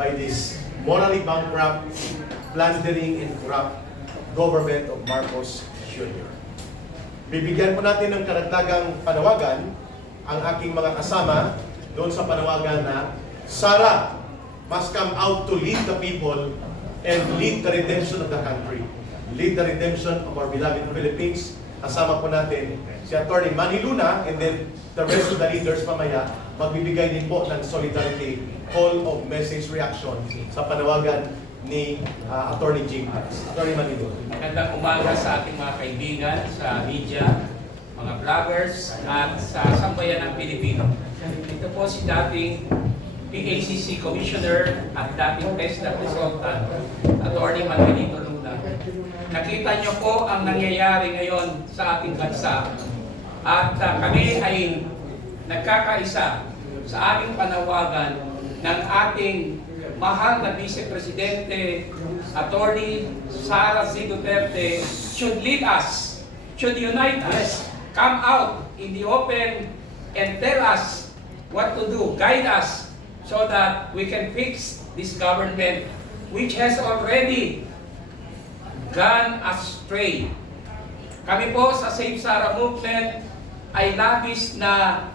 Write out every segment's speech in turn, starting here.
by this morally bankrupt, plundering, and corrupt government of Marcos Jr. Bibigyan po natin ng karagdagang panawagan ang aking mga kasama doon sa panawagan na Sara must come out to lead the people and lead the redemption of the country. Lead the redemption of our beloved Philippines. Kasama po natin si Atty. Manny Luna, and then the rest of the leaders mamaya magbibigay din po ng solidarity call of message reaction sa panawagan ni Atty. Jing. Atty. Manny Luna. Magandang umaga sa ating mga kaibigan, sa media, mga vloggers, at sa sambayan ng Pilipino. Ito po si dating PACC Commissioner at dating PESDA Consultant, Atty. Manuelito Luna. Nakita niyo po ang nangyayari ngayon sa ating bansa at kami ay nagkakaisa sa aming panawagan ng ating mahal na Vice Presidente, Atty. Sara Z. Duterte, should lead us, should unite us, come out in the open and tell us what to do, guide us, so that we can fix this government which has already gone astray. Kami po sa Save Sara Movement ay labis na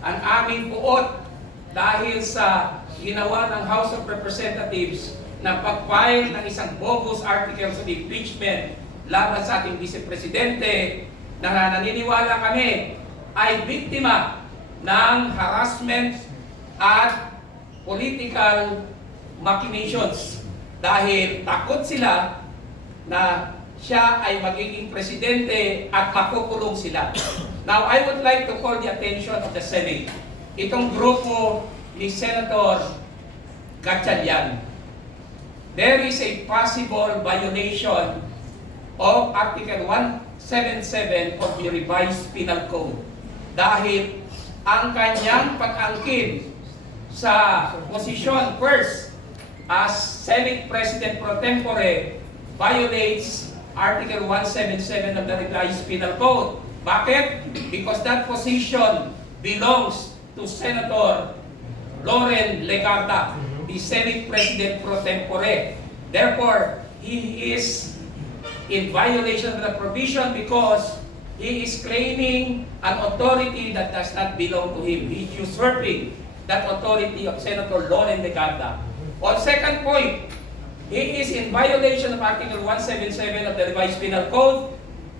ang aming puot dahil sa ginawa ng House of Representatives na pag-file ng isang bogus articles of impeachment laban sa ating Vice Presidente na naniniwala kami ay biktima ng harassment at political machinations dahil takot sila na siya ay magiging presidente at makukulong sila. Now, I would like to call the attention of the Senate. Itong grupo ni Senator Gatchalian. There is a possible violation of Article 177 of the Revised Penal Code dahil ang kanyang pag-angkin sa posisyon first as Senate President pro tempore violates Article 177 of the Revised Penal Code. Bakit? Because that position belongs to Senator Loren Legarda, the Senate President pro tempore. Therefore, he is in violation of the provision because he is claiming an authority that does not belong to him. He is usurping that authority of Senator Loren Legarda. On second point, he is in violation of Article 177 of the Revised Penal Code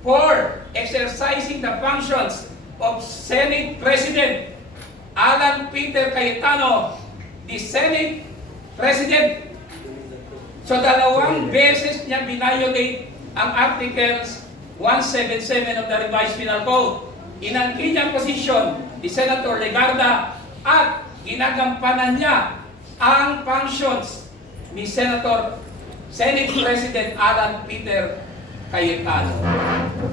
for exercising the functions of Senate President Alan Peter Cayetano, the Senate President. So dalawang beses niya binayolate ang Articles 177 of the Revised Penal Code. Inangkin niya posisyon ni Senator Legarda at ginagampanan niya ang functions ni Senate President Alan Peter Cayetano.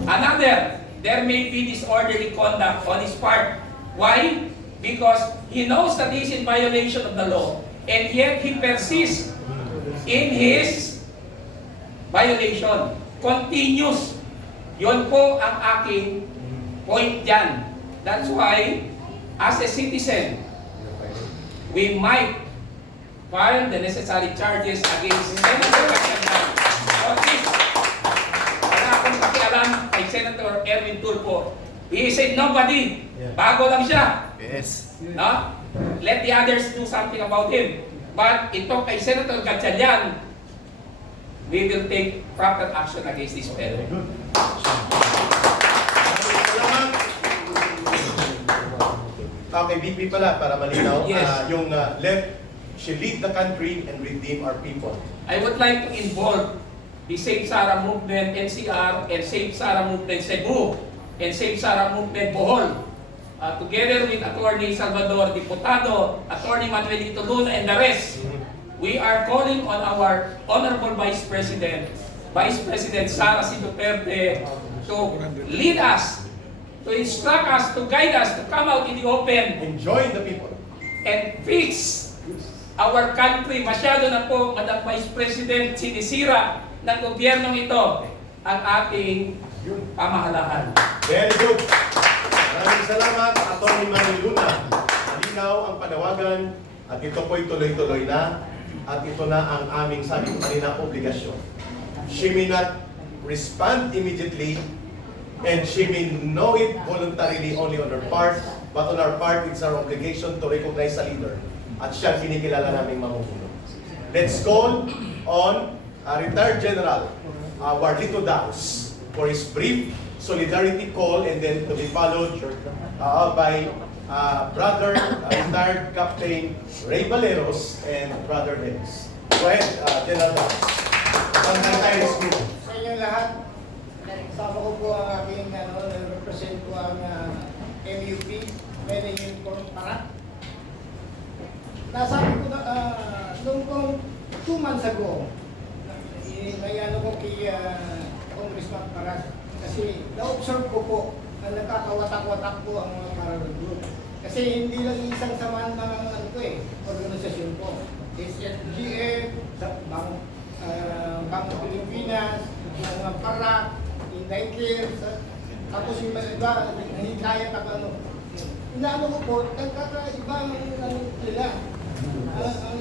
Another, there may be disorderly conduct on his part. Why? Because he knows that he is in violation of the law and yet he persists in his violation. Continuous. Yun po ang aking point dyan. That's why, as a citizen, we might file the necessary charges against Senator Gatchalian. For this, wala akong pakialam kay Senator Erwin Tulfo. He is a nobody. Bago lang siya. Yes. No? Let the others do something about him. But ito kay Senator Gatchalian, we will take proper action against this fellow. Salamat. Okay, VP pala para malinaw. Yes. Yung let she lead the country and redeem our people. I would like to involve the Save Sara Movement NCR and Save Sara Movement Cebu and Save Sara Movement Bohol. Together with Atty. Salvador Diputado, Atty. Manuelito Luna, and the rest, we are calling on our Honorable Vice President Sara C. Duterte to lead us, to instruct us, to guide us, to come out in the open Enjoy the people. and fix our country. Masyado na po, Madam Vice President, sinisira ng gobyernong ito ang ating pamahalaan. Very good. Maraming salamat, Atty. Manny Luna. Malinaw ang panawagan At ito po'y tuloy-tuloy na at ito na ang aming sabi ko kanina obligasyon. She may not respond immediately and she may know it voluntarily only on her part, but on our part, it's our obligation to recognize a leader. At siya kinikilala naming mamumuno. Let's call on retired General Warlito Daos for his brief solidarity call and then to be followed by Brother retired Captain Ray Valeros and Brother Dennis. Go ahead, General Daos. Ang retirees group. Sa inyo lahat, kasama ko po ang aking represent ko ang MUP, Mene Uniform Parak. Nasabi ko na, noong kong 2 months ago, nayano ko kay Congressman Parak kasi na-observe ko po na nakakawatak-watak po ang mga parallel group. Kasi hindi lang isang samahan ng organisasyon ko. SFGF, Bangko Pilipinas, mga Parak, Inday Care, tapos yung iba, hikayat ako inaano ko po, nagkakaiba ang nila, ang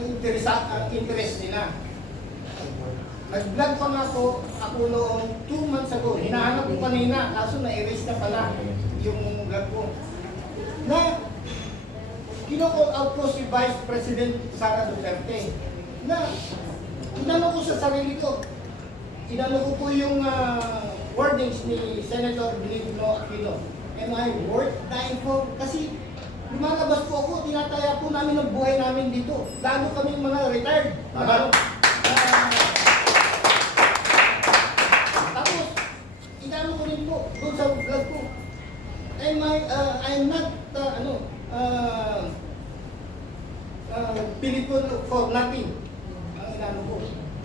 interest nila. Nag-vlog pa nga po ako noong 2 months ago. Hinahanap ko kanina, kaso na-erase na pala yung vlog ko. Na, kino-call out ko si Vice President Sara Duterte. Na, inano ko sa sarili ko. Inano ko po yung wordings ni Senator Benigno Aquino. Am I worth dying for? Kasi lumalabas po ako, tinataya po namin ang buhay namin dito. Lalo kami mga retired. Tapos, inano ko rin po doon sa vlog ko. I'm not, Pilipino for nothing. Ang inano ko.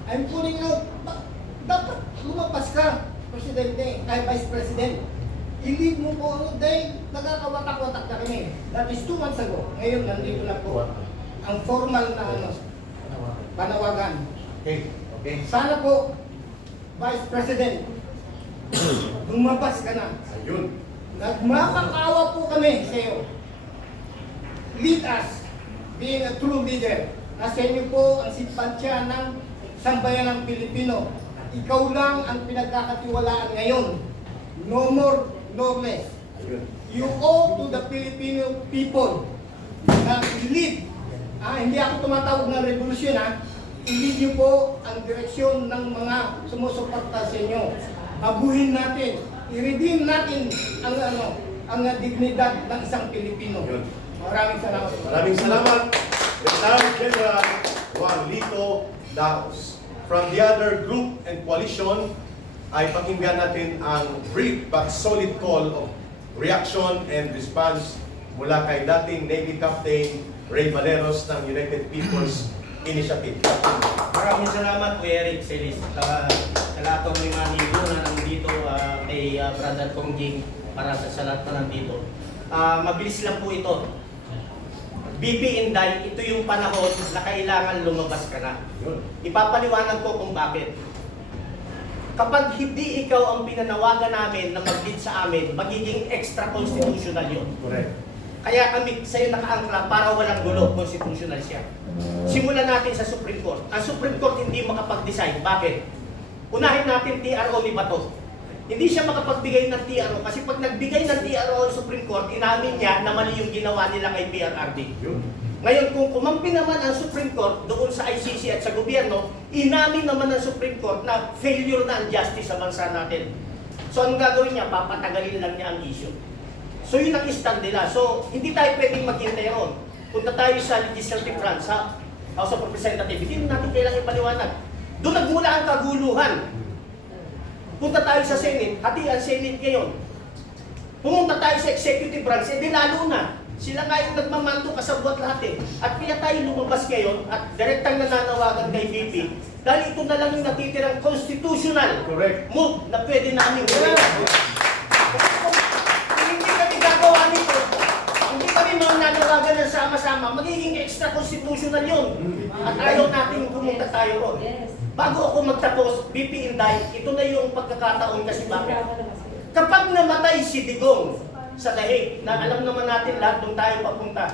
I'm pulling out. Dapat lumapas ka, Presidente, Vice President. I-lead mo po dahil nakakawatak-watak na kami. That is 2 months ago. Ngayon, nandito na po ang formal na panawagan. Okay. Sana po, Vice President, lumabas ka na. Ayun. Nagmakakawa po kami sa iyo. Lead us, being a true leader. Nasa inyo po ang simpansya ng sambayan ng Pilipino. Ikaw lang ang pinagkakatiwalaan ngayon. No more, no less. Ayun. You owe to the Filipino people na i-lead. Hindi ako tumatawag ng revolusyon i-lead niyo po ang direksyon ng mga sumusuporta sa inyo. Abuhin natin, i-redeem natin ang dignidad ng isang Pilipino. Ayun. Maraming salamat. Maraming salamat, Retired General Warlito Daos. From the other group and coalition, ay pakinggan natin ang brief but solid call of reaction and response mula kay dating Navy Captain Ray Valeros ng United People's Initiative. Maraming salamat, Kuya Eric Celis. Sa lahat ng mga amigo na nandito kay Brother Congjing para sa lahat na nandito. Mabilis lang po ito. BP Inday, ito yung panahon na kailangan lumabas ka na. Yun. Ipapaliwanag ko kung bakit. Kapag hindi ikaw ang pinanawagan namin na mag-lead sa amin, magiging extra-constitutional yun. Correct. Kaya kami sa'yo nakaangkla para walang gulo, constitutional siya. Simulan natin sa Supreme Court. Ang Supreme Court hindi makapag-decide. Bakit? Unahin natin TRO ni Bato. Hindi siya makapagbigay ng TRO kasi pag nagbigay ng TRO ang Supreme Court, inamin niya na mali yung ginawa nila kay PRRD. Yun. Ngayon, kung kumampi naman ang Supreme Court doon sa ICC at sa gobyerno, inamin naman ng Supreme Court na failure na ang justice sa bansa natin. So, anong gagawin niya? Papatagalin lang niya ang issue. So, yun ang stand nila. So, hindi tayo pwedeng maghintay ron. Punta tayo sa legislative branch, sa House of Representatives. Hindi natin kailangan ipaliwanag. Doon nagmula ang kaguluhan. Punta tayo sa Senate, hati ang Senate ngayon. Pumunta tayo sa executive branch, di lalo na. Sila nga yung nagmamanto kasabwat lahat eh. At kaya tayo lumabas ngayon at direktang nananawagan kay VP dahil ito na lang yung natitirang constitutional Correct. move na pwede namin gawin. Kung hindi kami gagawa nito, hindi kami mananawagan ng sama-sama, magiging extra constitutional yun. At ayaw natin pumunta tayo ron. Bago ako magtapos, BP Inday, ito na yung pagkakataon kasi bakit? Kapag namatay si Digong, sa dahig na alam naman natin lahat doon tayo papunta.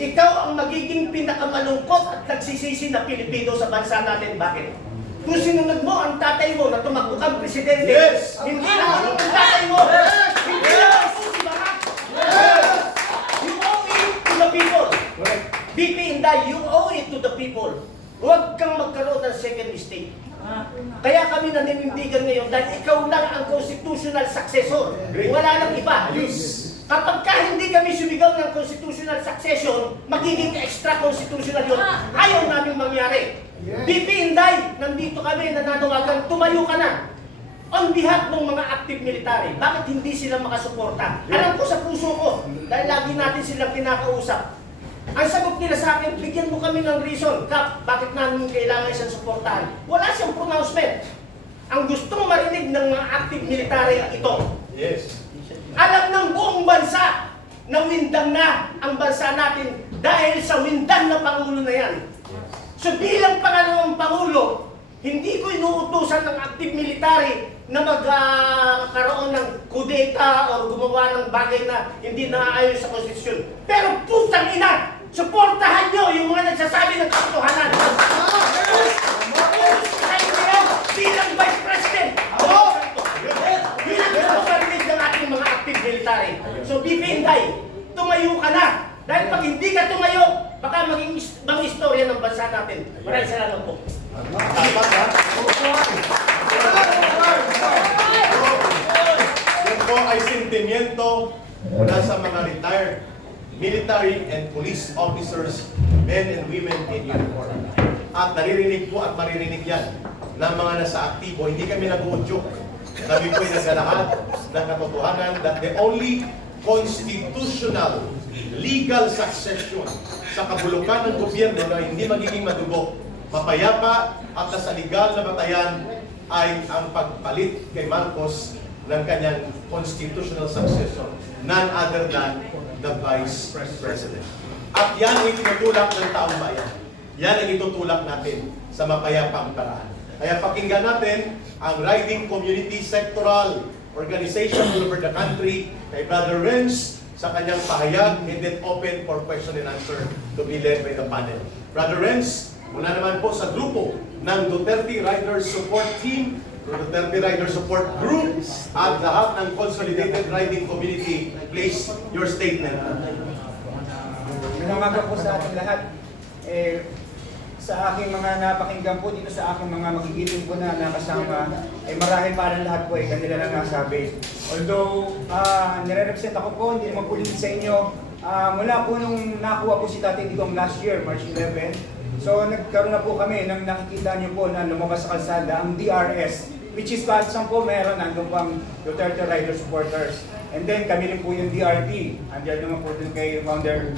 Ikaw ang magiging pinakamalungkot at nagsisisi na Pilipino sa bansa natin. Bakit? Kung sinunod mo ang tatay mo na tumakbo kang presidente, Yes! hindi naman ang tatay mo, hindi naman si Barak. You owe it to the people. BP Inday, you owe it to the people. Huwag kang magkaroon ng second mistake. Kaya kami naninindigan ngayon dahil ikaw lang ang constitutional successor. Wala nang iba. Kapag ka hindi kami sumigaw ng constitutional succession, magiging extra constitutional yun. Ayaw namin mangyari. BP Inday, nandito kami, nananawagan, tumayo ka na. On behalf ng mga active military, bakit hindi sila makasuporta? Alam ko sa puso ko, dahil lagi natin silang kinakausap. Ang sagot nila sa akin, bigyan mo kami ng reason, Kap, bakit namin kailangan isang suportahan? Wala siyang pronouncement. Ang gustong marinig ng mga active military ito. Yes. Alam ng buong bansa na windang na ang bansa natin dahil sa windang na Pangulo na yan. So bilang pangalawang Pangulo, hindi ko inuutusan ng active military na magkaroon ng kudeta o gumawa ng bagay na hindi naaayon sa konstitusyon. Pero putang ina, suportahan nyo yung mga nagsasabi ng katotohanan. Bilang Vice President, bilang kapatid ng ating mga active military. So BP Inday, tumayo ka na. Dahil pag hindi ka tumayo, baka maging istorya ng bansa natin. Maraming salamat po. Dapat ha? Yan po ay sentimiento mula sa mga retired military and police officers, men and women in uniform. At naririnig po at maririnig yan ng mga nasa aktibo. Hindi kami nag-uudyok. Kami po ay naglalahat ng katotohanan that the only constitutional legal succession sa kabulukan ng gobyerno na hindi magiging madugo, mapayapa at nasa legal na batayan ay ang pagpalit kay Marcos ng kanyang constitutional succession, none other than the Vice President. At yan ang itinutulak ng taong bayan. Yan ang itutulak natin sa mapayapang paraan. Kaya pakinggan natin ang Riding Community Sectoral Organization all over the country kay Brother Renz sa kanyang pahayag and then open for question and answer to be led by the panel. Brother Renz, mula naman po sa grupo ng Duterte Riders Support Team, Duterte Riders Support Group, at lahat ng Consolidated Riding Community, please, your statement. Minamaga po sa ating lahat. Sa aking mga napakinggan po dito sa aking mga magigiting po na nakasama, marahil para lahat po kanila lang nasabi. Although, nire-represent ako po, hindi naman po liit sa inyo. Mula po nung nakuha po si Tatay Digong last year, March 11, so nagkaroon na po kami nang nakikita niyo po na lumabas sa kalsada ang DRS, which is kahit saan po meron, nandun pang Duterte Rider Supporters. And then kami rin po yung DRT. Andiyan naman po dun kay Founder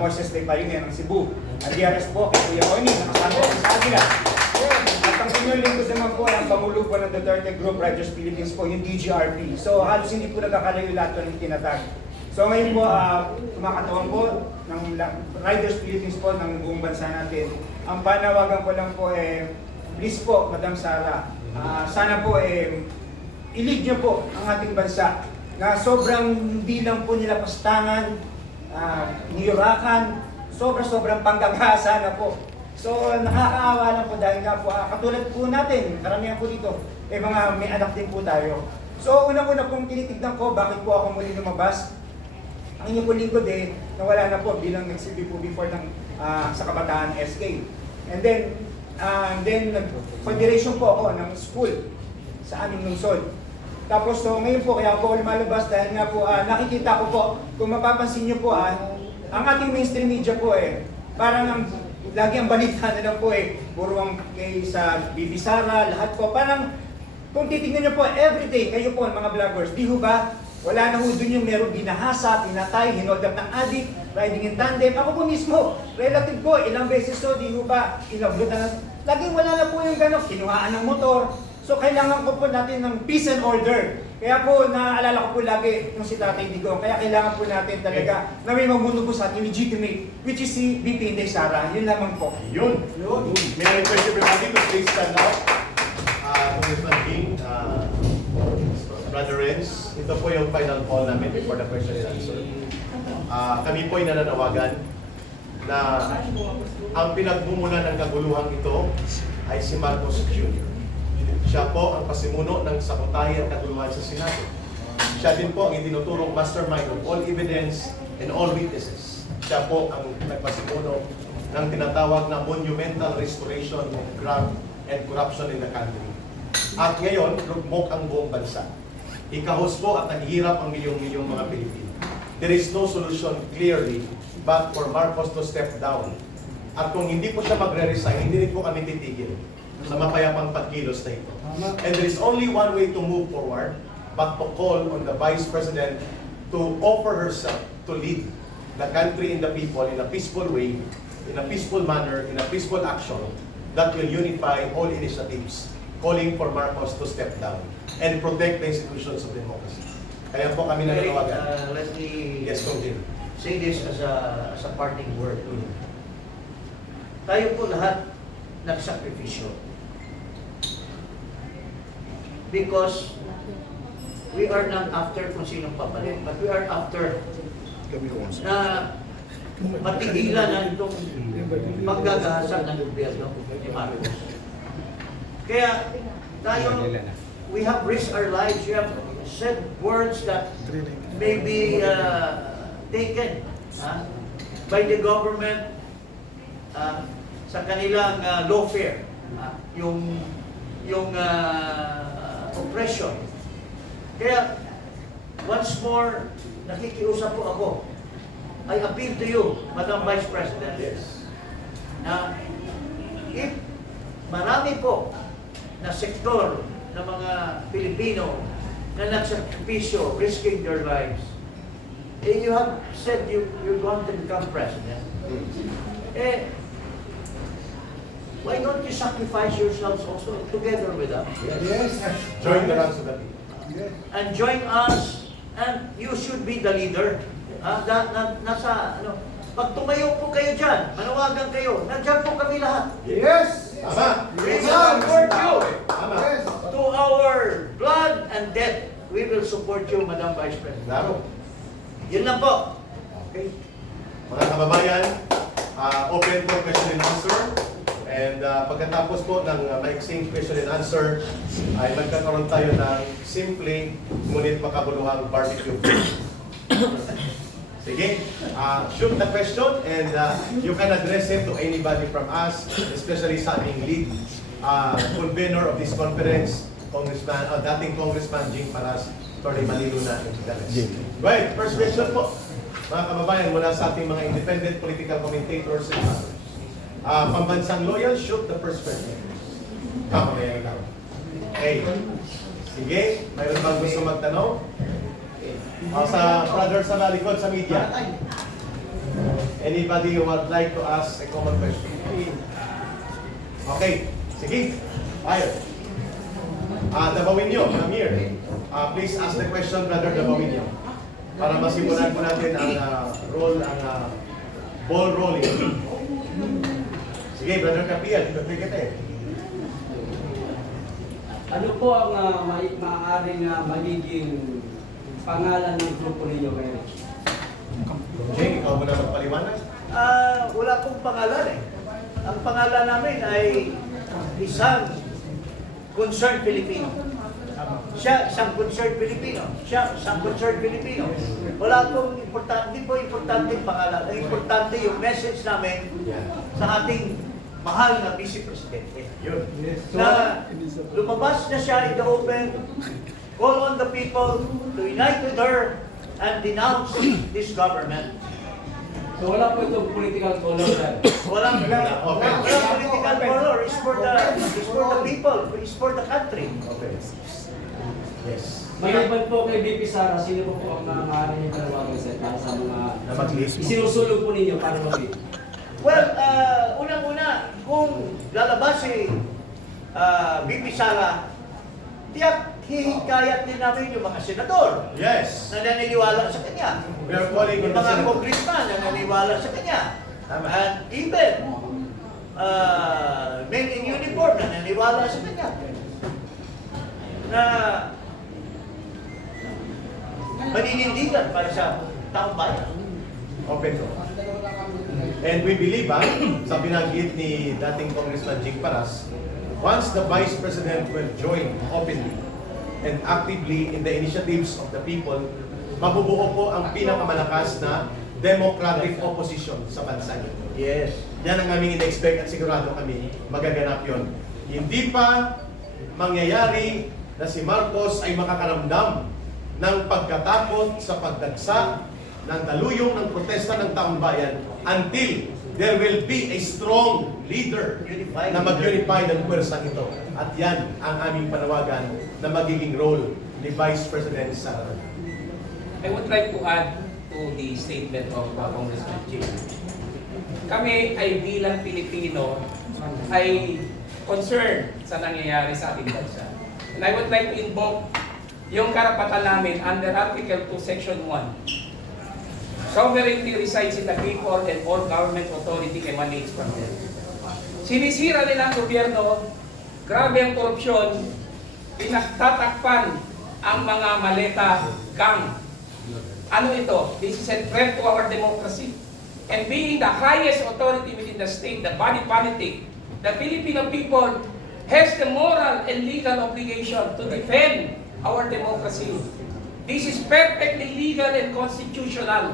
Moises Lepayune ng Cebu. Ang DRS po kay Kuya Connie, nakasama po sa Agila. At ang inyong lingkod naman po ang Pangulo po ng Duterte Group Riders Philippines po, yung DGRP. So halos hindi po nagkakalayo lahat po ng tinatag. So ngayon po, kumakatawan po ng Riders Philippines po ng buong bansa natin. Ang panawagan ko lang po please po, Madam Sara, sana po i-lead niyo po ang ating bansa na sobrang hindi lang po nila pastangan, niyurakan, sobrang panggagasa na po. So nakakaawa lang po dahil nga po, katulad po natin, karamihan po dito, mga may anak din po tayo. So unang-una pong tinitignan ko, bakit po ako muli lumabas? Ang inyong po lingkod nawala na po bilang nagsilbi po before sa Kabataan SK. And then nag-federation po ako ng school sa aming lungsod. Tapos so ngayon po kaya po lumalabas dahil nga po nakikita ko po, kung mapapansin niyo po ang ating mainstream media po parang lagi ang balita na lang po puro ang kay sa Bibi Sara, lahat po parang kung titingnan niyo po everyday kayo po mga vloggers, di ho ba wala na ho dun yung meron binahasa, pinatay, hinold up ng adik, riding in tandem. Ako po mismo, relative ko, ilang beses so, di ho ba, inablutan na. Laging wala na po yung gano'n, kinuhaan ng motor. So kailangan ko po natin ng peace and order. Kaya po, naaalala ko po lagi yung si Tatay Digong. Kaya kailangan po natin talaga na may mamuno po sa ating legitimate, which is si BP Inday Sara. Yun lamang po. Yun. May I request everybody to please stand out. Congressman King, Brother Renz, ito po yung final call namin before the question and answer. Kami po ay nananawagan na ang pinagbumulan ng kaguluhan ito ay si Marcos Jr. Siya po ang pasimuno ng sabotahe at kaguluhan sa Senado. Siya din po ang itinuturong mastermind of all evidence and all witnesses. Siya po ang nagpasimuno ng tinatawag na monumental restoration of graft and corruption in the country. At ngayon, lugmok ang buong bansa. Ikahos po at naghihirap ang milyong-milyong mga Pilipino. There is no solution clearly but for Marcos to step down. At kung hindi po siya magre-resign, hindi rin po kami titigil sa mapayapang pagkilos na ito. And there is only one way to move forward but to call on the Vice President to offer herself to lead the country and the people in a peaceful way, in a peaceful manner, in a peaceful action that will unify all initiatives, calling for Marcos to step down and protect the institutions of democracy. Kaya po kami nananawagan. Let me Yes, Kong Jim. say this as a parting word. Tayo po lahat nagsakripisyo. Because we are not after kung sinong papalit, but we are after na matigilan na itong paggagahasa ng gobyerno ni Marcos. Kaya tayo, we have risked our lives, we have said words that may be taken by the government sa kanilang lawfare, yung oppression. Kaya, once more, nakikiusap po ako. I appeal to you, Madam Vice President, na if marami po na sektor ng mga Pilipino na nagsakripisyo, risking their lives, you have said you want to become president, why don't you sacrifice yourselves also together with us? Yes. Join the ranks of the people. And join us, and you should be the leader. Pag tumayo po kayo dyan, manawagan kayo, nandyan po kami lahat. Yes. Tama. We will support you. Tama. Yes. To our blood and death, we will support you, Madam Vice President. Laro. Yun lang po. Okay. Mga kababayan, open for question and answer. And pagkatapos po ng maiksing question and answer, ay magkakaroon tayo ng simple ngunit makabuluhang barbecue. Sige, shoot the question and you can address it to anybody from us, especially sa aming lead convener of this conference, dating Congressman Jing Paras, Atty. Manilo na Integrales. Right, first question po, mga kababayan, mula sa ating mga independent political commentators and others. Pambansang loyal, shoot the first question. Mamaya lang. Okay. Sige, mayroon bang gusto magtanong? Sa brother sa likod sa media. Anybody who would like to ask a common question? Okay, sige. Fire. Dabawinyo, Amir. Please ask the question, brother Dabawinyo. Para masimulan po natin ang ball rolling. Sige, brother Kapiel, ipapigit Ano po ang maaaring magiging pangalan ng grupo ninyo ngayon? Jing, ikaw muna magpaliwanag. Wala pong pangalan eh. Ang pangalan namin ay isang concerned Pilipino. Siya, isang concerned Pilipino. Siya, isang concerned Pilipino. Wala pong importante, hindi po importante yung pangalan. Ang importante yung message namin sa ating mahal na Vice Presidente. Yun. Na lumabas na siya in the open, call on the people to unite with her and denounce this government. So wala po itong political color dyan. Walang political color. It's for the people. It's for the country. Okay. Yes. Maliban po kay BP Sara, sino po ang maaaring yung kalawagan sa mga Na mag-list mo. sinusulog po ninyo para mag-list? Well, unang-una, kung lalabas si BP Sara, tiyak hihikayat din namin yung mga senador Yes. na naniniwala sa kanya. We are calling on Yung the mga Senate. congressman na naniniwala sa kanya. Tama. And even men in uniform na naniniwala sa kanya. Na maninindigan para sa taong bayan. Open door. And we believe, sa binanggit ni dating Congressman Jing Paras, once the Vice President will join openly and actively in the initiatives of the people, mabubuo po ang pinakamalakas na democratic opposition sa bansa niyo. Yes. Yan ang aming in-expect at sigurado kami magaganap yon. Hindi pa mangyayari na si Marcos ay makakaramdam ng pagkatakot sa pagdagsa ng taluyong ng protesta ng taong bayan until there will be a strong leader na mag-unify ng pwersang ito. At yan ang aming panawagan na magiging role ni Vice President Sara. I would like to add to the statement of Congressman Jim. Kami ay bilang Pilipino ay concerned sa nangyayari sa ating bansa. And I would like to invoke yung karapatan namin under Article 2, Section 1. Sovereignty resides in the people and all government authority emanates from them. Sinisira nila ang gobyerno, grabe ang korupsyon, pinagtatakpan ang mga maleta gang. Ano ito? This is a threat to our democracy. And being the highest authority within the state, the body politic, the Filipino people has the moral and legal obligation to defend our democracy. This is perfectly legal and constitutional.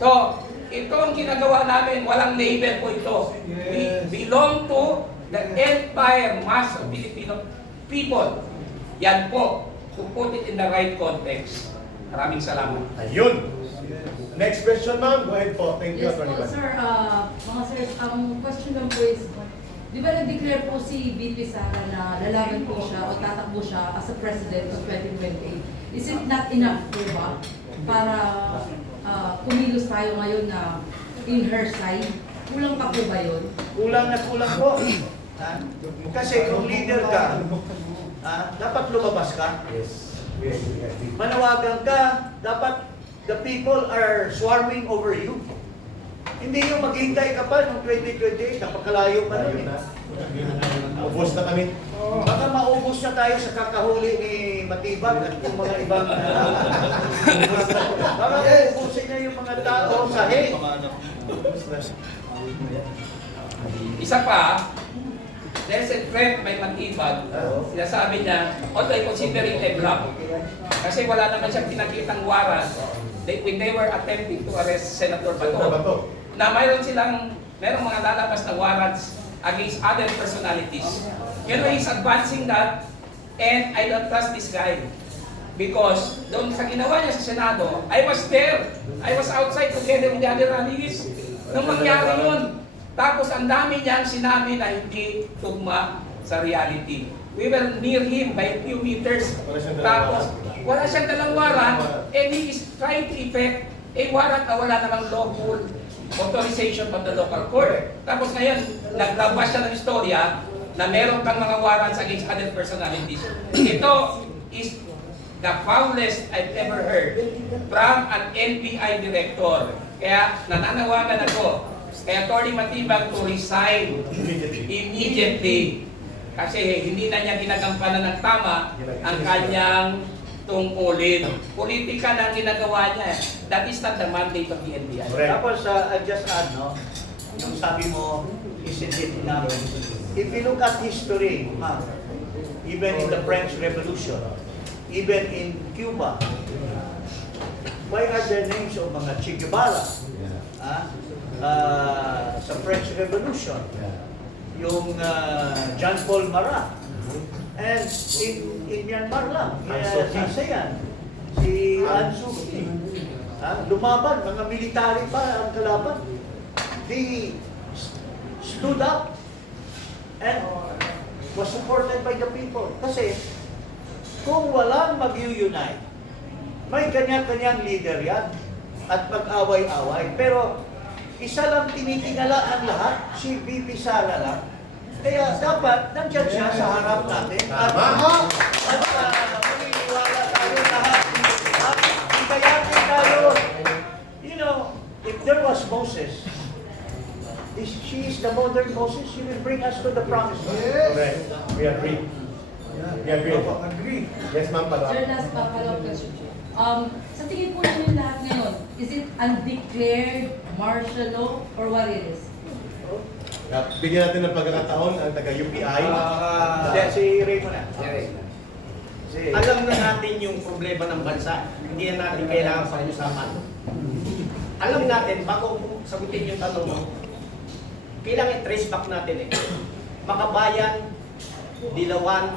So, ito ang ginagawa namin, walang label po ito. We belong to the entire mass of Filipino people. Yan po, to put it in the right context. Maraming salamat. Ayun! Next question, ma'am. Go ahead po. Thank you, Yes Atty. po, sir. Mga sir, ang question lang po is, di ba nag-declare po si VP Sara na lalaban po siya o tatakbo siya as a president of 2028? Is it not enough po ba para kumilos tayo ngayon na in her side? Kulang pa po ba yun? Kulang na kulang po. Kasi kung leader ka, dapat lumabas ka. Yes. We agree. Manawagan ka, dapat the people are swarming over you. Hindi yung maghintay ka pa noong 2028, napakalayo pa nun Ayun eh. na. Ubos na kami. Baka maubos na tayo sa kakahuli ni Matibag at yung mga ibang baka maubusin na yung mga tao sa hate. Isa pa, there's a threat by Matibag. Sinasabi niya, although considering a bluff, kasi wala naman siyang pinakitang warrant when they were attempting to arrest Senator Bato, na merong mga lalabas na warrants against other personalities. You know, he's advancing that, and I don't trust this guy. Because doon sa ginawa niya sa Senado, I was there. I was outside together with the other rallies. Nung mangyari yun, tapos ang dami niyang sinabi na hindi tugma sa reality. We were near him by a few meters. Tapos, wala siyang dalang warrant, and he is trying to effect a warrant na wala namang lawful authorization from the local court. Tapos ngayon, naglabas siya ng istorya na meron kang mga warrants against other personalities. Ito is the foulest I've ever heard from an NBI director. Kaya nananawagan ako kay Atty. Matibag to resign immediately. Kasi hindi na niya ginagampanan ng tama ang kanyang tungkulin. Politika na ang ginagawa niya. That is not the mandate of the NBI. Tapos, I just add, no? Yung sabi mo, isn't it enough? If you look at history, even in the French Revolution, even in Cuba, why are there names of mga Che Guevara? Sa French Revolution, yung Jean Paul Marat, and in Myanmar lang, si Aung San Suu Kyi. Lumaban, mga military pa ang kalaban. They stood up and was supported by the people. Kasi kung walang mag-unite, may kanya-kanyang leader yan at mag-away-away. Pero isa lang tinitingala ang lahat, si VP Sara lang. Kaya dapat nandyan siya sa harap natin. At maniniwala tayo lahat. At ikayatin tayo. You know, if there was Moses, she is the modern Moses, she will bring us to the promised land. Correct. We agree. We agree. Sir, last follow-up question. Sa tingin po namin lahat ngayon, is it undeclared martial law or what it is? Bigyan natin ng pagkakataon ang taga-UPI. Hindi, si Ray mo na. Si- Alam na natin yung problema ng bansa. Hindi na natin kailangan pag-usapan. Alam natin, bago sagutin yung tanong mo, kailangan i-trace back natin eh. Makabayan, Dilawan,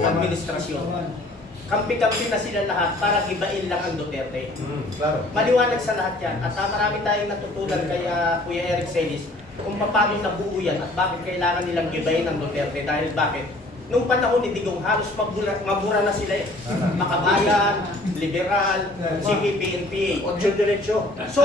administrasyon. Kampi-kampi na sila lahat para gibain lang ang Duterte. Claro. Maliwanag sa lahat yan. At marami tayong natutunan kay Kuya Eric Celis kung paano nabuo yan at bakit kailangan nilang gibain ang Duterte. Dahil bakit? Nung panahon ni Digong, halos mabura na sila eh. Makabayan, liberal, CPP, NPA. Ocho diretso. So,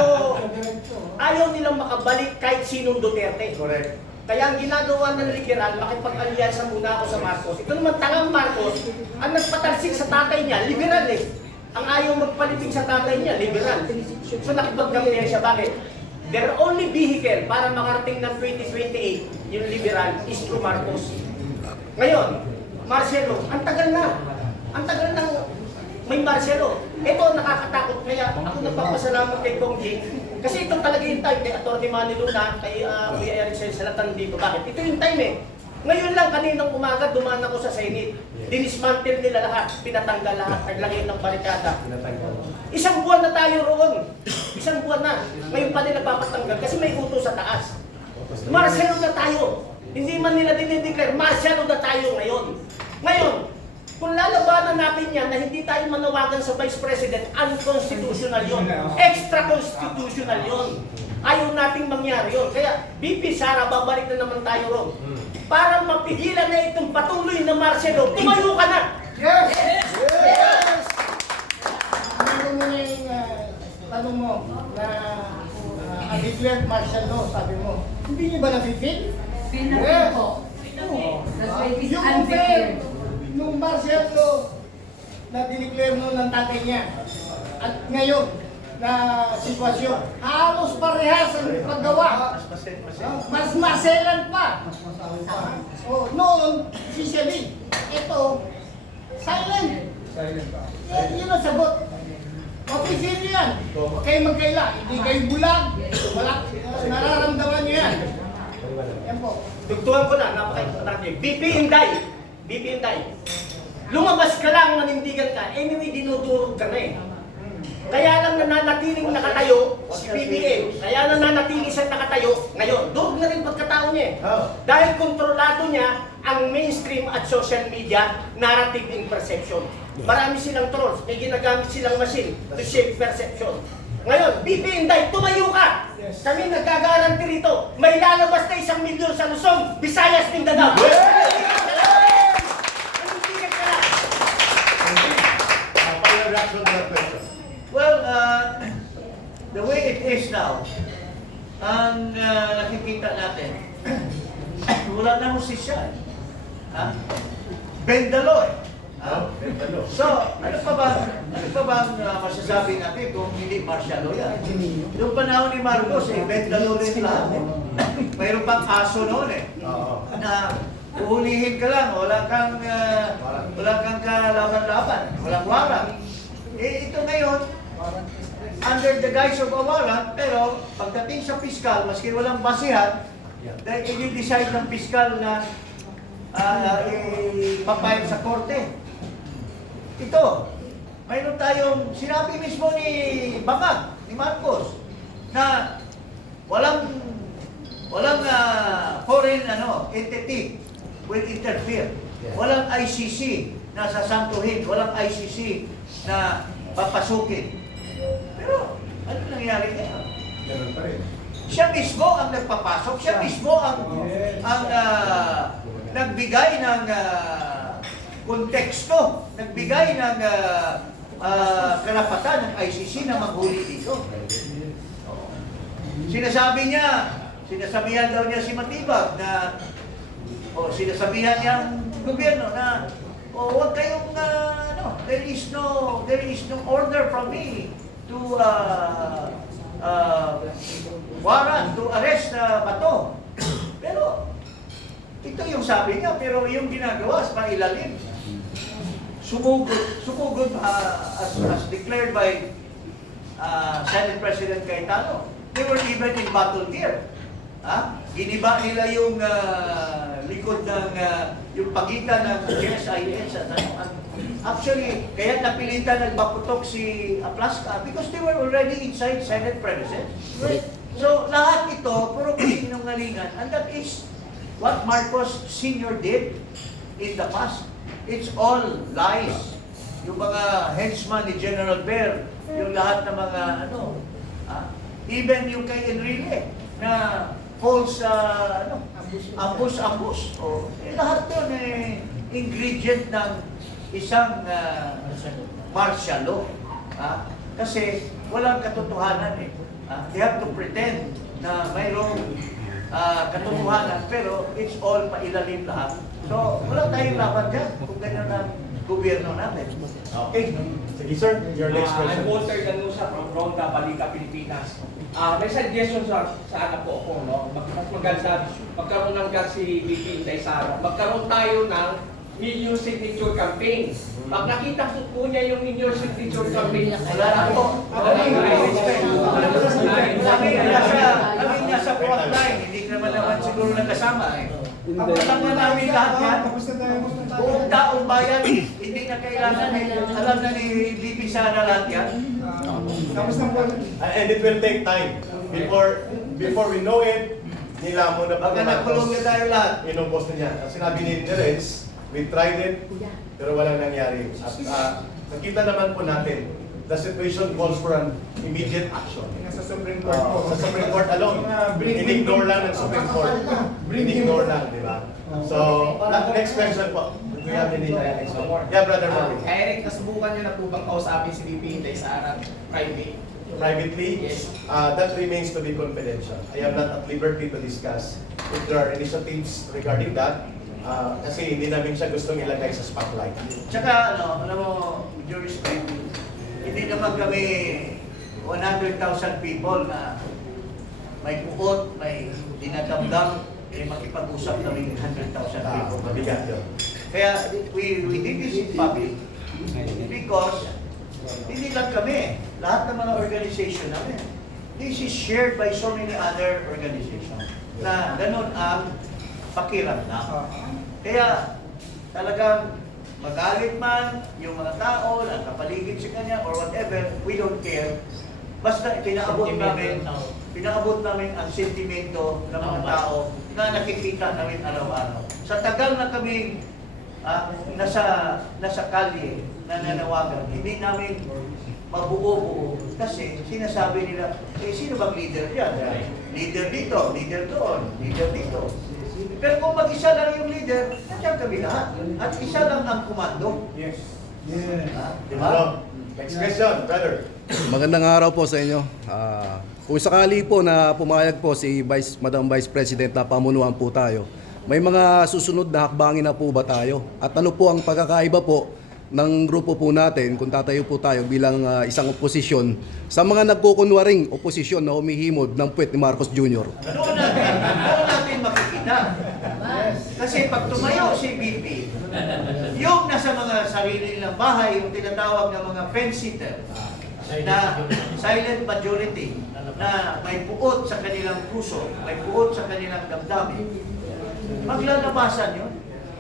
ayaw nilang makabalik kahit sinong Duterte. Correct. Kaya ang ginagawa ng liberal, makipag-alyansa muna ako sa Marcos. Ito naman tangang Marcos, ang nagpatalsik sa tatay niya, liberal eh. Ang ayaw magpalitig sa tatay niya, liberal. So nakipag-gampiyan siya. Bakit? Their only vehicle para makarating ng 2028, yung liberal, is through Marcos. Ngayon, Marcelo, ang tagal na. Ang tagal ng may Marcelo. Ito nakakatakot. Kaya ako nagpapasalamat kay Kong Jing. Kasi ito talaga yung time kay Atty. Manny Luna, kay Kuya Eric Celis, salatan dito. Bakit? Ito yung time eh. Ngayon lang, kaninang umaga, dumaan ako sa Senate. Dinismantle nila lahat, pinatanggal lahat, naglagay ng barikada. Isang buwan na tayo roon. Isang buwan na. Ngayon pa nila papatanggal kasi may utos sa taas. Marcelo na tayo. Hindi man nila dinideclare, Marcelo na tayo ngayon. Ngayon, kung lalabanan natin yan na hindi tayo manawagan sa Vice President, unconstitutional yun. Extra-constitutional yun. Ayaw nating mangyari yun. Kaya, BP Sara, babalik na naman tayo ron. Para mapigilan na itong patuloy na Marcelo, tumayo ka na! Yes! Yes! Meron mo na yung tanong mo na undeclared martial law, sabi mo. Hindi niyo ba na-feel? Feel na Yes. po. That's why it is Yung undeclared. nung martial law na dineclare mo ng tatay niya at ngayon na sitwasyon, halos parehas ang paggawa. Mas maselan pa. Oh, noon, officially, ito, silent. Silent ba? Yun ang sagot. Official yan. Huwag kayong magkaila. Hindi kayo bulag. Wala, nararamdaman niyo yan. Yan po. Tugtuhan ko na, napaka-importante. BP Inday. BP Inday. Lumabas ka lang, manindigan ka. Anyway, dinudurog ka na eh. Kaya lang nananatiling nakatayo si BBM. Kaya nananatiling siya nakatayo ngayon. Durog na rin pagkatao niya eh. Dahil kontrolado niya ang mainstream at social media narrative and perception. Marami silang trolls. May ginagamit silang machine to shape perception. Ngayon, BP Inday, tumayo ka! Kami nagkagaranti rito. May lalabas na 1 milyon sa Luzon, Visayas, Mindanao. Manindigan ka na! Final reaction to that question. Well, the way it is now, ang nakikita natin, wala na hustisya. Ha? Bendalo eh. Ha? So, ano pa bang masasabi natin kung hindi martial law yan? Noong panahon ni Marcos, bendalo rin lahat. Mayroon pang aso noon eh. Na uhulihin ka lang, wala kang kalaban-laban, walang warrant. Ito ngayon, under the guise of a warrant, pero pagdating sa piskal, maski walang basihan, dahil i-decide ng piskal na ipapayag sa korte. Ito, mayroon tayong, sinabi mismo ni Bangag, ni Marcos, na walang foreign entity will interfere. Walang ICC na sasantuhin, walang ICC na papasukin. Pero, ano nangyari ngayon? Ganun pa rin. Siya mismo ang nagpapasok, siya mismo ang nagbigay ng konteksto, nagbigay ng karapatan ng ICC na maghuli dito. Sinasabihan daw niya si Matibag na, sinasabihan niya ang gobyerno na, huwag kayong, there is no order from me to warrant to arrest Bato. Pero ito yung sabi niya, pero yung ginagawa sa mailalim. sumugod as declared by Senate President Cayetano. They were even in battle gear. Giniba nila yung likod ng yung pagitan ng GSIS at actually, kaya napilitan nagbaputok si Aplaska because they were already inside Senate premises. So, lahat ito, puro kasinungalingan. And that is what Marcos Sr. did in the past. It's all lies. Yung mga headsman ni General Bear, yung lahat ng mga even yung kay Enrile na false ambush. Lahat yun ingredient ng isang martial law. Kasi walang katotohanan They have to pretend na mayroong katotohanan pero it's all pailalim lahat. So, wala tayong laban dyan kung ganyan ang gobyerno natin. Okay. Sige sir, your next I'm question. Walter Ganusa from Ronda, Balica, Pilipinas. May suggestion sana po ako, no? Mas maganda, magkaroon ng gas si VP Inday Sara. Magkaroon tayo ng million signature campaign. Pag nakita po niya yung million signature campaign, Wala na po. Kami nasa front line, hindi naman siguro nagkasama Alam na namin lahat yan. Buong taong bayan, hindi na kailangan alam na ni VP Sara lahat yan. And it will take time before we know it, nilamon na Pagka nagkulong na tayo lahat. Inumpos na niya. Ang sinabi ni Terence, we tried it, pero walang nangyari. At nakita naman po natin, the situation calls for an immediate action. Sa Supreme Court po. Sa Supreme Court alone, in-ignore lang ng Supreme Court. In-ignore lang, di ba? So, next question po. Do we have any next one? Yeah, Brother Marvin. Eric, nasubukan niyo na po bang kausapin si VP Inday Sara private? Privately, Yes. that remains to be confidential. I am not at liberty to discuss if there are initiatives regarding that. Kasi hindi namin siya gustong ilagay sa spotlight. Tsaka, alam mo, with your respect, hindi naman kami 100,000 people na may puot, may dinadamdam, makipag-usap kami 100,000 people. Mabigat yun. Kaya we did this in public because hindi lang kami, lahat ng mga organization namin. This is shared by so many other organizations na ganun ang pakiramdam. Kaya talagang magalit man yung mga tao na kapaligid sa kanya or whatever, we don't care. Basta pinaabot namin ang sentimento ng mga tao na nakikita namin araw-araw. Sa tagal na kami nasa kalye, nananawagan, hindi namin mabuo-buo kasi sinasabi nila, sino bang leader yan? Leader dito, leader doon, leader dito. Pero kung mag-isa lang yung leader, nandiyan kami lahat. At isa lang ang komando. Yes. Diba? Next question, brother. Magandang araw po sa inyo. Kung sakali po na pumayag po si Madam Vice President na pamunuan po tayo, may mga susunod na hakbangin na po ba tayo? At ano po ang pagkakaiba po ng grupo po natin kung tatayo po tayo bilang isang oposisyon sa mga nagkukunwaring oposisyon na humihimod ng puwet ni Marcos Jr.? Doon natin makikita. Kasi pag tumayo si BP, yung nasa mga sarili nilang bahay, yung tinatawag na mga fence-sitter, na silent majority, na may puot sa kanilang puso, may puot sa kanilang damdamin, maglalabasan yun.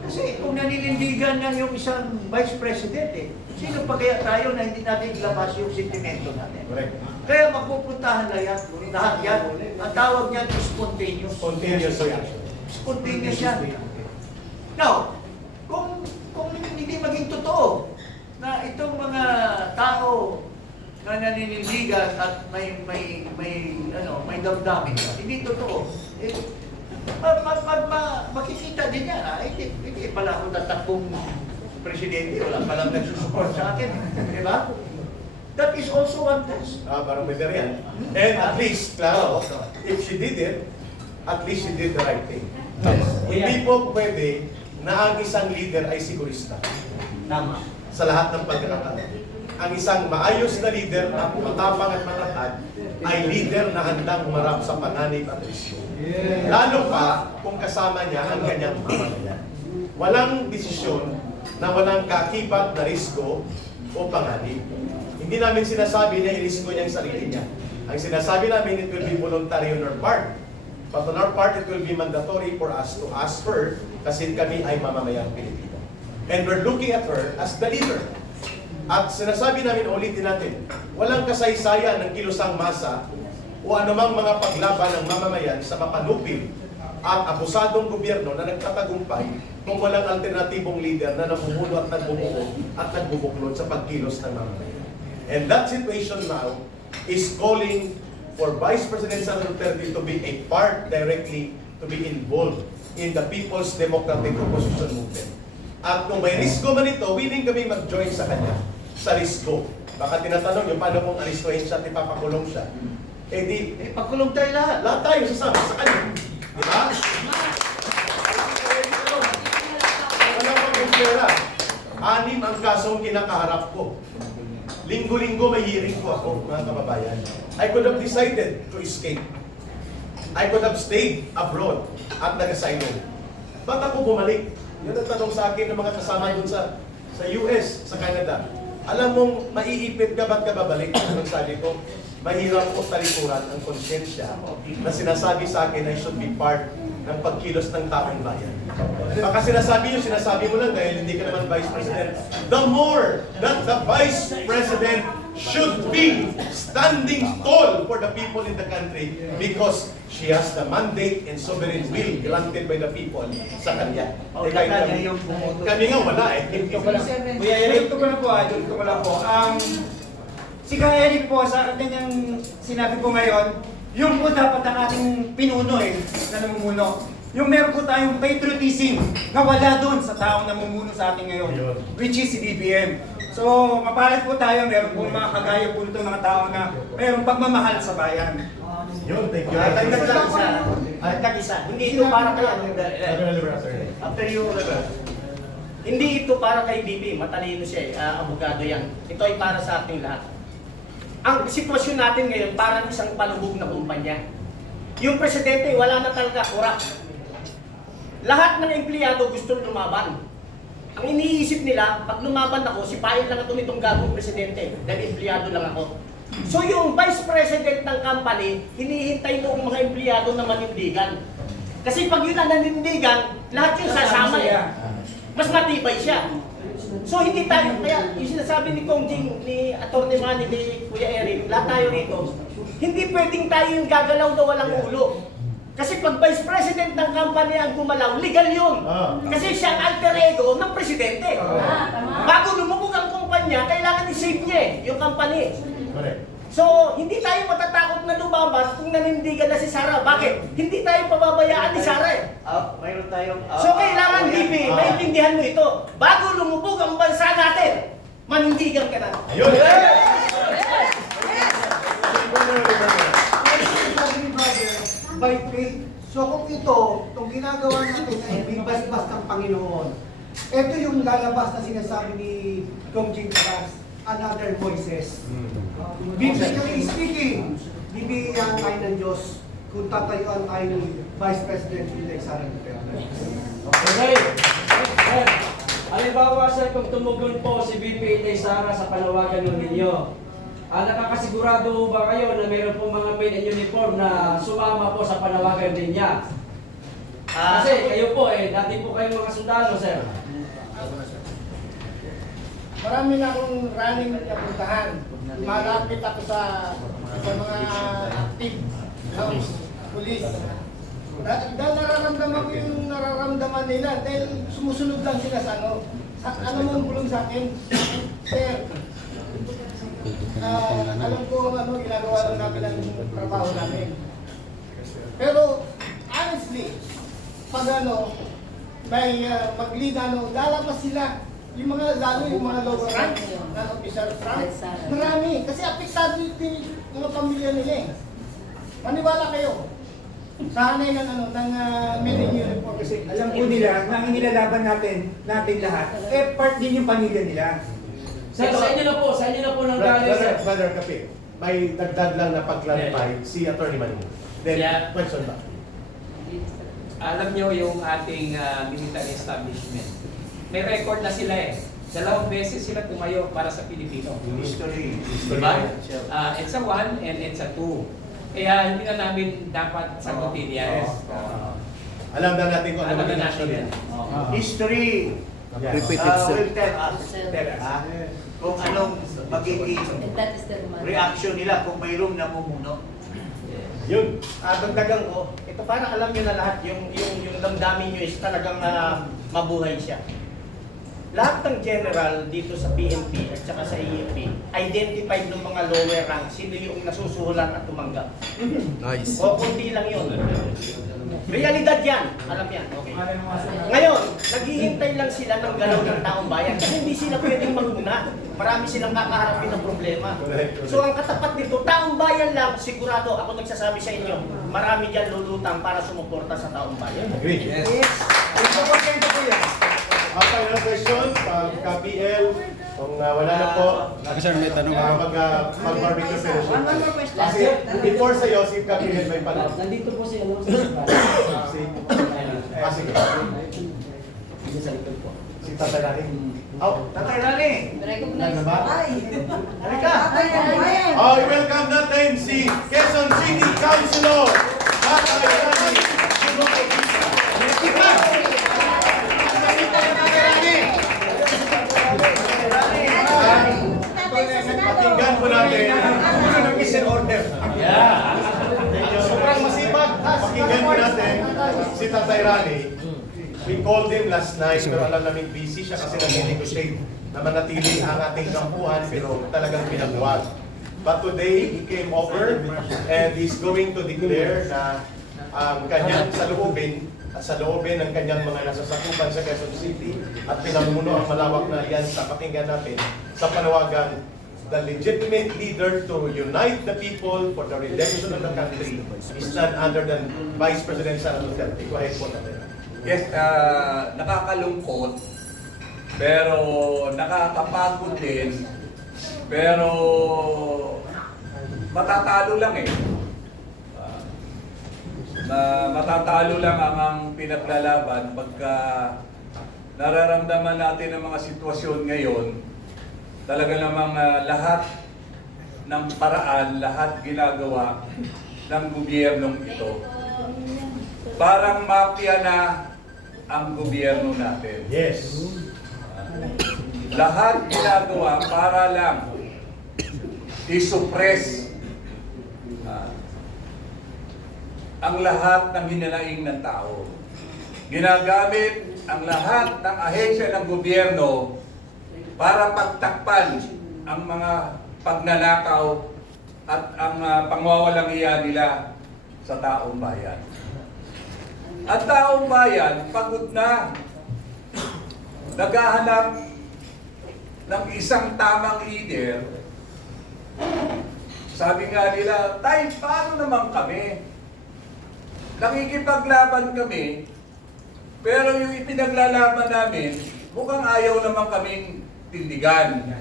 Kasi kung naninindigan na yung isang vice president, sino pa kaya tayo na hindi natin ilabas yung sentimento natin? Correct. Kaya magpupuntahan na yan, lahat yan. Ang tawag niyan is spontaneous. Spontaneous reaction. Spontaneous yan. Now, kung hindi maging totoo na itong mga tao na naninindigan at may damdamin, hindi totoo. Makikita din yan. Hindi pala ako tatakbong presidente, wala palang nagsusupport sa akin. Diba? That is also one test. Barometer yan. And at least, klaro, if she did it, at least she did the right thing. Hindi po pwede na ang isang leader ay sigurista. Tama. Sa lahat ng pagkakataon. Ang isang maayos na leader na matapang at matatag ay leader na handang humarap sa panganib at risiko. Lalo pa kung kasama niya ang kanyang mamamayan. Walang desisyon na walang kakibat na risgo o panganib. Hindi namin sinasabi na irisko niya ang sarili niya. Ang sinasabi namin, it will be voluntary on our part. But on our part, it will be mandatory for us to ask her kasi kami ay mamamayang Pilipino. And we're looking at her as the leader. At sinasabi namin, ulitin natin, walang kasaysayan ng kilusang masa o anumang mga paglaban ng mamamayan sa mapanupil at abusadong gobyerno na nagtatagumpay kung walang alternatibong leader na namumuno at nagbubuo at nagbubuklod sa pagkilos ng mamamayan. And that situation now is calling for Vice President Sara Duterte to be a part directly, to be involved in the People's Democratic Opposition Movement. At kung may risgo man ito, willing kami mag-join sa kanya, sa risgo. Baka tinatanong yung paano kung aristuhin siya at ipapakulong siya. Eh di, Pagkulong tayo lahat. lahat tayo sasama sa kanya. Di ba? Wala pang pera. 6 ang kasong kinakaharap ko. Linggo-linggo may hearing ko ako, mga kababayan. I could have decided to escape. I could have stayed abroad at nag-asylum. Ba't ako bumalik? Yun ang tanong sa akin ng mga kasama dun sa US, sa Canada. Alam mong maiipit ka, ba't ka babalik? Ang sabi ko, mahirap ko talikuran ang konsyensya na sinasabi sa akin I should be part ng pagkilos ng taong bayan. Baka sinasabi mo lang dahil hindi ka naman Vice President. The more that the Vice President should be standing tall for the people in the country because she has the mandate and sovereign will granted by the people sa kanya. Kami nga wala eh. Kuya Eric, ito ko lang po. Si Kuya Eric po, sa kanyang sinabi po ngayon, yung po dapat ang ating pinuno na namumuno. Yung meron po tayong patriotism na wala doon sa taong namumuno sa atin ngayon, which is si BBM. So, mapalit po tayo, meron pong mga kagaya po itong mga tao na meron pagmamahal sa bayan. Yun, thank you. Dagdag isa. Hindi ito para kay after you hindi ito para kay BP, matalino siya abogado yan. Ito ay para sa ating lahat. Ang sitwasyon natin ngayon parang isang palubog na kumpanya. Yung presidente wala na talaga corrupt. Lahat ng empleyado gusto lumaban. Ang iniisip nila, pag lumaban ako, sipahin lang ito nitong gagong presidente dahil empleyado lang ako. So yung vice president ng company, hinihintay noong mga empleyado na manindigan. Kasi pag yun ang nanindigan, lahat yung sasama mas matibay siya. So hindi tayo, kaya yung sinasabi ni Kong Jing, ni Atty. Manny, ni Kuya Eric, lahat tayo rito, hindi pwedeng tayo yung gagalaw na walang ulo. Kasi pag vice president ng company ang gumalaw, legal yun. Kasi siya ang alter ego ng presidente. Bago lumubog ang kumpanya, kailangan i-save niya yung company. So, hindi tayo matatakot na lumabas kung nanindigan na si Sara. Bakit? Hindi tayo pababayaan ni Sara eh. Mayroon tayong... So, kailangan, BP, maintindihan mo ito. Bago lumubog ang bansa natin, manindigan ka na. Ayun! By faith. So kung itong ginagawa natin ay bibas-bas ng Panginoon, ito yung lalabas na sinasabi ni Kong Jing Taras, another voices. Biblically speaking, bibigyan tayo ng Diyos kung tatayuan tayo ni Vice President Inday Sara Duterte. Okay. Halimbawa sir, kung tumugon po si VP Inday Sara sa panawagan ng ninyo, nakakasigurado ba kayo na mayroon po mga men in uniform na sumama po sa panawagan niya? Kasi kayo po dati po kayong mga sundalo, sir. Marami na akong running na puntahan. Malapit ako sa mga active police. Dahil nararamdaman ko yung nararamdaman nila dahil sumusunod lang sila sa ano mong bulong sa akin. Sir, alam ko ginagawa lang namin ang trabaho namin. Pero honestly, pag may mag-lead lalabas sila. Yung mga, lalo yung mga lower ranks, na officer ranks, marami. Kasi apektado yung mga pamilya nila eh. Maniwala kayo. Sanay ng men in uniform. Kasi alam po nila, na ang nilalaban natin lahat, part din yung pamilya nila. Sir, sa inyo na po ng galing, sir. Brother Kape, may dagdag lang na pag-clarify si Atty. Manny. Then, question ba? Alam nyo yung ating military establishment. may record na sila eh. 2 beses sila tumayo para sa Pilipino. History. Diba? It's a 1 and it's a 2. Kaya hindi na namin dapat sagutin yan. Alam na natin kung ano Alam na maging natin action yan. yan. History Repeat will itself. tell us kung anong magiging And that is the remand. reaction nila kung mayroong namumuno. Yun. Dagdagan ko, ito para alam nyo na lahat, yung damdamin nyo is talagang mabuhay siya. Lahat ng general dito sa PNP at saka sa EFP, identified ng mga lower rank, sino yung nasusuhulan at tumanggap. Nice. O kundi lang yun. Realidad yan. Alam yan. Okay. Ngayon, naghihintay lang sila ng galaw ng taong bayan kasi hindi sila pwedeng magmuna. Marami silang kakaharapin ng problema. So ang katapat nito, taong bayan lang, sigurado, ako nagsasabi sa inyo, marami dyan lulutang para sumuporta sa taong bayan. Agree. Yes. Ito po yan. Final question, ka-PL, kung wala na po, mag-barbecue finish. One more question. Kasi before sa'yo, si ka-PL may pala. Nandito po si ano sa Sige. sa likod po. Si Tatay Rani. Tatay Rani! Recognize. Ano ba? Halika! Oh, welcome natin si Quezon City Councilor Tatay Rani. Pakinggan po natin. Ano ng is in order? Sobrang masipag. Pakinggan po natin si Tatay Rani. We called him last night pero alam namin busy siya kasi nag-negotiate na manatili ang ating kampuhan pero talagang pinabuwag. But today, he came over and he's going to declare na ang kanyang saloobin at sa loobin ng kanyang mga nasasakupan sa Quezon City at pinamuno ang malawak na alyansa. Pakinggan natin sa panawagan, the legitimate leader to unite the people for the redemption of the country is none other than Vice President Sara Duterte. Go ahead po natin. Yes, nakakalungkot, pero nakakapagod din, pero matatalo lang eh. Matatalo lang ang pinaglalaban pagka nararamdaman natin ang mga sitwasyon ngayon. Talaga namang lahat ng paraan, lahat ginagawa ng gobyernong ito. Parang mafia na ang gobyerno natin. Yes. Lahat ginagawa para lang isuppress ang lahat ng hinanaing ng tao. Ginagamit ang lahat ng ahensya ng gobyerno para pagtakpan ang mga pagnanakaw at ang pangwawalang iya nila sa taong bayan. At taong bayan, pagod na, naghahanap ng isang tamang leader. Sabi nga nila, tay, paano naman kami? Nakikipaglaban kami, pero yung ipinaglalaban namin, mukhang ayaw naman kaming tindigan.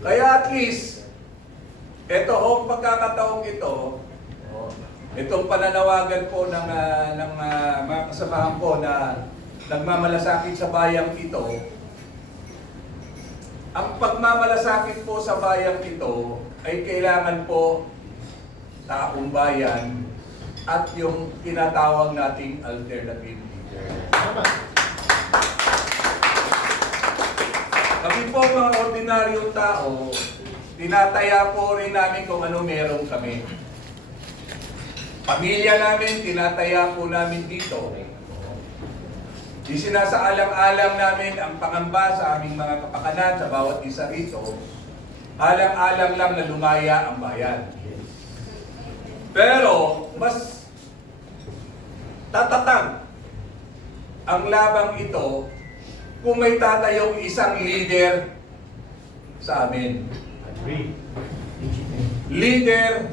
Kaya at least, ito, pagkakataong ito, itong pananawagan po ng mga kasamahan ko na nagmamalasakit sa bayang ito, ang pagmamalasakit po sa bayang ito ay kailangan po taong bayan at yung tinatawag nating alternative leader. Kami po mga ordinaryong tao, tinataya po rin namin kung ano meron kami. Pamilya namin, tinataya po namin dito. Isinasaalang-alang namin ang pangamba sa aming mga kapakanan sa bawat isa rito. Alang-alang lang na lumaya ang bayan. Pero, mas tatatag ang labang ito kung may tatayong isang leader sa amin. Leader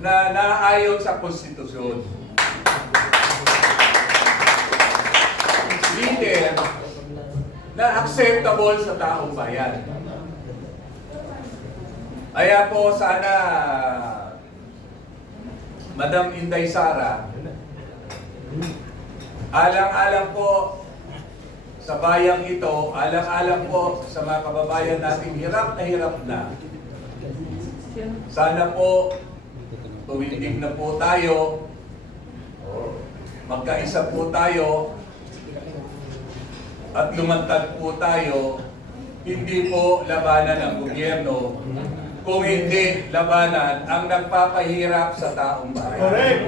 na naayon sa konstitusyon. Leader na acceptable sa taong bayan. Kaya po sana Madam Inday Sara, alang-alang po sa bayang ito, alang-alang po sa mga kababayan natin hirap na. Sana po, tuwindig na po tayo, magkaisa po tayo, at lumantad po tayo, hindi po labanan ng gobyerno, kung hindi labanan ang nagpapahirap sa taong bayan. Correct!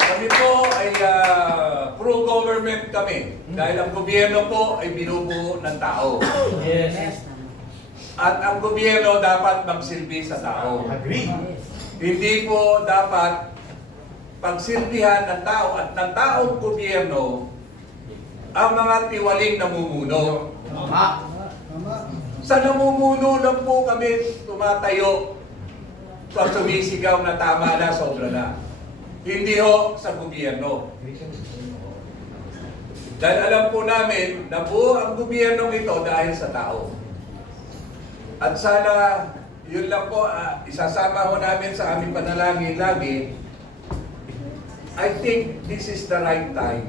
Kami po ay pro-government kami dahil ang gobyerno po ay binubuo ng tao. Yes. At ang gobyerno dapat magsilbi sa tao. Agree. Hindi po dapat pagsilbihan ng tao at ng taong gobyerno ang mga tiwaling namumuno. Sa namumuno lang po kami tumatayo pag sumisigaw na tama na, sobra na. Hindi ho sa gobyerno. Dahil alam po namin na buo ang gobyernong ito dahil sa tao. At sana, yun lang po, isasama ho namin sa aming panalangin lagi. I think this is the right time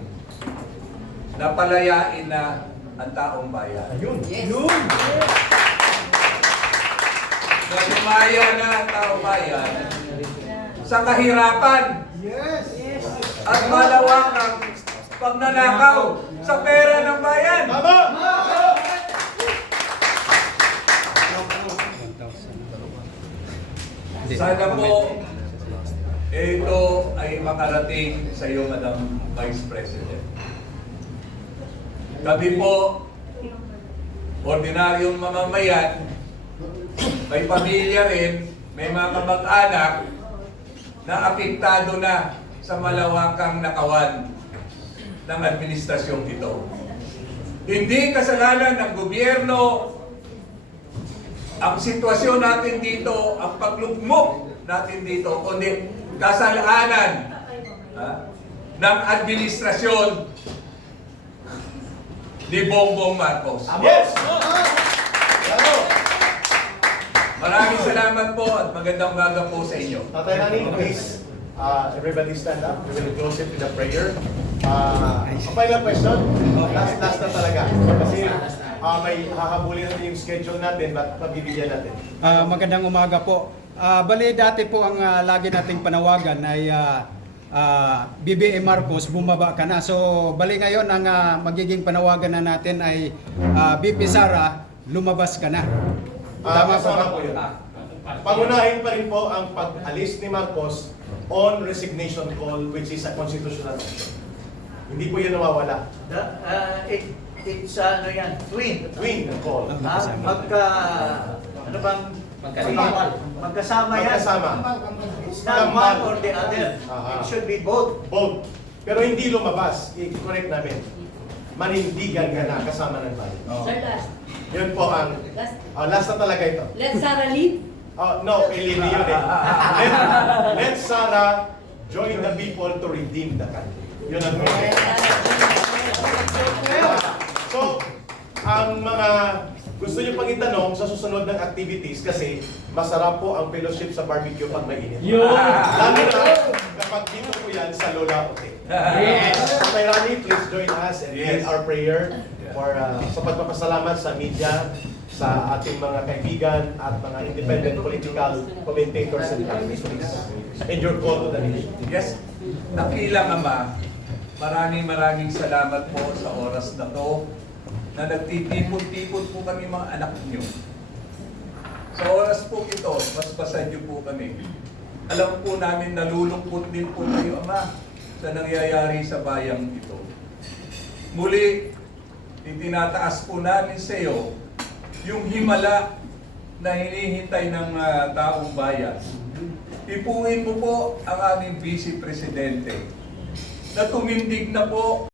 na palayain na ang taong bayan. Ayun. Yes. Na lumaya na ang taong bayan sa kahirapan at malawakang pagnanakaw sa pera ng bayan. Tama! Sana po ito ay makarating sa iyo, Madam Vice President. Kami po, ordinaryong mamamayan, may pamilya rin, may mga kamag-anak na apektado na sa malawakang nakawan ng administrasyong ito. Hindi kasalanan ng gobyerno ang sitwasyon natin dito, ang paglugmok natin dito, kundi kasalanan ng administrasyon ni Bongbong Marcos. Yes! Maraming salamat po at magandang umaga po sa inyo. Tatay Nani, please, everybody stand up. We will close it with a prayer. A final question. Last na talaga. Kasi may hahabulin natin yung schedule natin at pabibigyan natin. Magandang umaga po. Bali dati po ang lagi nating panawagan ay BBM Marcos, bumaba ka na. So bali ngayon ang magiging panawagan na natin ay BP Sara, lumabas ka na. Tama po ba? Po yun. Pangunahin pa rin po ang pag-alis ni Marcos on resignation call, which is a constitutional option. Hindi po yun nawawala. It's ano yan, twin. Twin call. Ano bang magkasama yan. Magkasama. It's not one or the other. Aha. It should be both. Both. Pero hindi lumabas. I-correct namin. Manindigan ka na kasama ng bayan. Sir, last. Yun po ang last na talaga ito. Let Sarah leave. No, ilili yun eh. Let Sarah join the people to redeem the country. Yun ang So, ang mga gusto nyo pang itanong sa susunod ng activities kasi masarap po ang fellowship sa barbecue pag mainit. Yun! Lalo na kapag dito po yan sa Lola Hotel. Yes! May Rani, please join us and lead Yes. our prayer for sa pagpapasalamat sa media, sa ating mga kaibigan at mga independent political commentators and analysts. And your call to the nation. Yes, nakilang Ama, maraming salamat po sa oras na to na nagtitipon-tipon po kami mga anak niyo. Sa oras po ito, basbasan niyo po kami. Alam po namin nalulungkot din po kayo, Ama, sa nangyayari sa bayang ito. Muli, itinataas po namin sa iyo yung himala na hinihintay ng taong bayan. Ipuin mo po ang aming Vice Presidente na tumindig na po